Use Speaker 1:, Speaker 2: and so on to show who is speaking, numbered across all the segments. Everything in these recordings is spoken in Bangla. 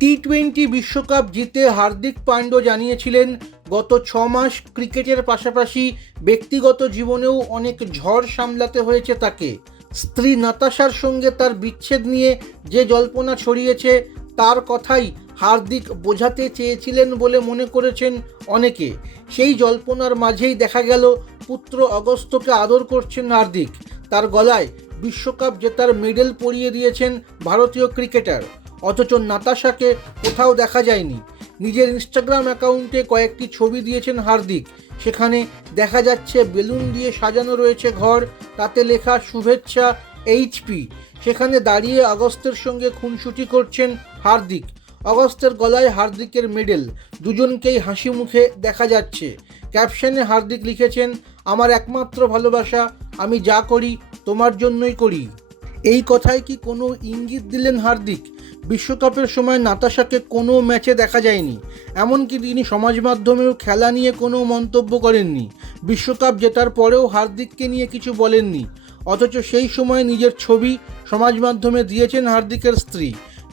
Speaker 1: টি টোয়েন্টি বিশ্বকাপ জিতে হার্দিক পাণ্ড্য জানিয়েছিলেন গত ছ মাস ক্রিকেটের পাশাপাশি ব্যক্তিগত জীবনেও অনেক ঝড় সামলাতে হয়েছে তাকে স্ত্রী নাতাশার সঙ্গে তার বিচ্ছেদ নিয়ে যে জল্পনা ছড়িয়েছে তার কথাই হার্দিক বোঝাতে চেয়েছিলেন বলে মনে করেছেন অনেকে সেই জল্পনার মাঝেই দেখা গেল পুত্র অগস্তকে আদর করছেন হার্দিক তার গলায় বিশ্বকাপ জেতার মেডেল পরিয়ে দিয়েছেন ভারতীয় ক্রিকেটার অথচ নাতাশাকে কোথাও দেখা যায়নি নিজের ইনস্টাগ্রাম অ্যাকাউন্টে কয়েকটি ছবি দিয়েছেন হার্দিক সেখানে দেখা যাচ্ছে বেলুন দিয়ে সাজানো রয়েছে ঘর তাতে লেখা শুভেচ্ছা এইচপি সেখানে দাঁড়িয়ে অগস্তের সঙ্গে খুনসুটি করছেন হার্দিক অগস্তের গলায় হার্দিকের মেডেল দুজনকেই হাসি মুখে দেখা যাচ্ছে ক্যাপশনে হার্দিক লিখেছেন আমার একমাত্র ভালোবাসা আমি যা করি তোমার জন্যই করি এই কথায় কি কোনো ইঙ্গিত দিলেন হার্দিক বিশ্বকাপের সময় নাতাশাকে কোনো ম্যাচে দেখা যায়নি এমনকি তিনি সমাজ মাধ্যমেও খেলা নিয়ে কোনো মন্তব্য করেননি বিশ্বকাপ জেতার পরেও হার্দিককে নিয়ে কিছু বলেননি অথচ সেই সময় নিজের ছবি সমাজ মাধ্যমে দিয়েছেন হার্দিকের স্ত্রী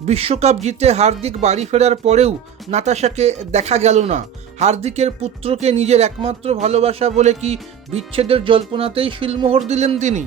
Speaker 1: বিশ্বকাপ জিতে হার্দিক বাড়ি ফেরার পরেও নাতাশাকে দেখা গেল না হার্দিকের পুত্রকে নিজের একমাত্র ভালোবাসা বলে কি বিচ্ছেদের জল্পনাতেই শিলমোহর দিলেন তিনি